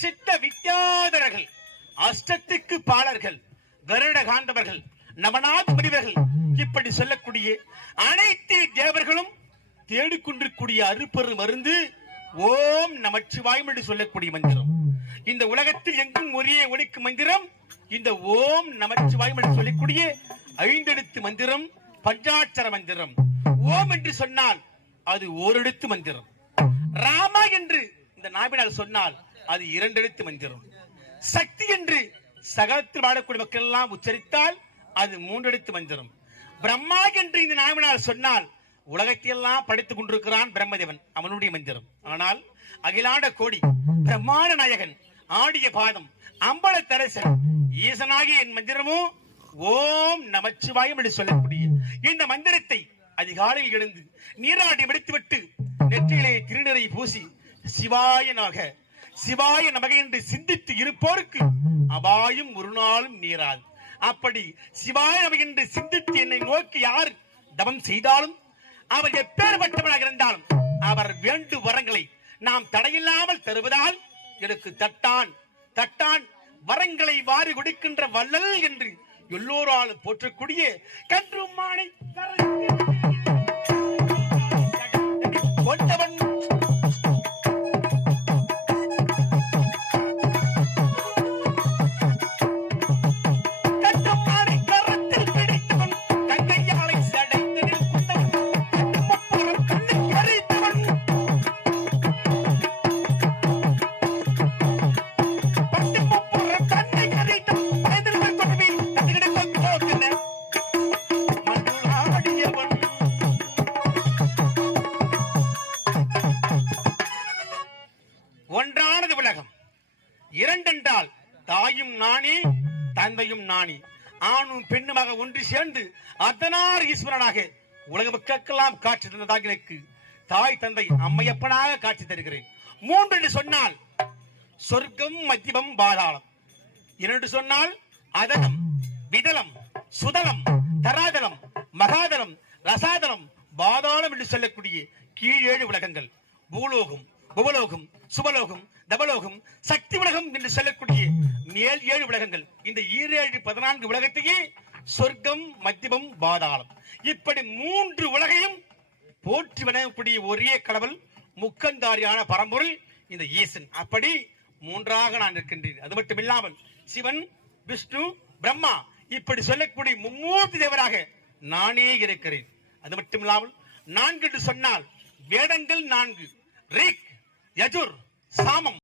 சித்த வித்யாதரர்கள், அஷ்டத்துக்கு பாலர்கள், கருட காந்தவர்கள், நவநாத முனிவர்கள் இப்படி சொல்லக்கூடிய அனைத்து தேவர்களும் தேடிக்கொண்டிருக்கூடிய அருப்பெரு மருந்து ஓம் நமச்சிவாயம் என்று சொல்லக்கூடிய மந்திரம். இந்த உலகத்தில் எங்கும் ஒரே ஒலிக்கும் மந்திரம் இந்த ஓம் நமச்சிவாயம் என்று சொல்லக்கூடிய 5 எழுத்து மந்திரம், பஞ்சாட்சர மந்திரம். ஓம் என்று சொன்னால் அது ஓரெழுத்து மந்திரம். ராமா என்று இந்த நாவினால் சொன்னால் அது 2 எழுத்து மந்திரம். சக்தி என்று சகலத்தில் வாழக்கூடிய மக்கள் எல்லாம் உச்சரித்தால் அது 3 எழுத்து மந்திரம். பிரம்மா என்று இந்த நாவினால் சொன்னால் உலகத்தையெல்லாம் படைத்துக் கொண்டிருக்கிறான் பிரம்மதேவன், அவனுடைய மந்திரம். ஆனால் அகிலாண்ட கோடி பிரம்மாண்ட நாயகன் ஆடிய பாதம் அம்பல தரசன் ஈசனாகிய என் மந்திரமோ ஓம் நமச்சிவாயம் என்று சொல்லக்கூடிய இந்த மந்திரத்தை அதிகாலையில் எழுந்து நீராடி முடித்துவிட்டு நெற்றியிலே திருநீரை பூசி சிவாயனாக சிவாய நமக என்று சிந்தித்து இருப்போருக்கு அபாயம் ஒரு நாளும் நீராது. அப்படி சிவாய நமக என்று சிந்தித்து என்னை நோக்கி யார் தவம் செய்தாலும் அவர் எப்பேற்பட்டவனாக இருந்தாலும் அவர் வேண்டு வரங்களை நாம் தடையில்லாமல் தருவதால் எனக்கு தட்டான் வரங்களை வாரி கொடுக்கின்ற வள்ளல் என்று எல்லோராலும் போற்றக்கூடிய கன்றுமானை கொண்டவன் ஒன்றானது உலகம், இரண்டென்றால் தாயும் நானே தந்தையும் நானே, ஆணும் பெண்ணுமாக ஒன்று சேர்ந்து அர்த்தநார் ஈஸ்வரனாக உலக மக்களுக்கெல்லாம் காட்சி தந்ததாக எனக்கு தாய் தந்தை அம்மையப்பனாக காட்சி தருகிறேன். 3 என்று சொன்னால் சொர்க்கம் மத்தியமம் பாதாளம், 2 சொன்னால் அதலம் விதலம் சுதலம் தராதலம் மகாதலம் ரசாதலம் பாதாளம் என்று சொல்லக்கூடிய கீழ் 7 உலகங்கள், பூலோகம் புவலோகம் சுபலோகம் தபலோகம் சக்தி உலகம் என்று சொல்லக்கூடிய மேல் 7 உலகங்கள். இந்த 14 உலகத்தையே சொர்க்கம் மத்தியமம் பாதாளம் இப்படி 3 உலகையும் போற்றி வணங்கக்கூடிய ஒரே கடவுள் முக்கந்தாரியான பரம்பொருள் இந்த ஈசன். அப்படி 3ஆக நான் இருக்கின்றேன். அது மட்டும் இல்லாமல் சிவன் விஷ்ணு பிரம்மா இப்படி சொல்லக்கூடிய மும்மூர்த்தி தேவராக நானே இருக்கிறேன். அது மட்டும் இல்லாமல் 4 என்று சொன்னால் வேதங்கள் 4 ரிக் யஜுர் சாமம்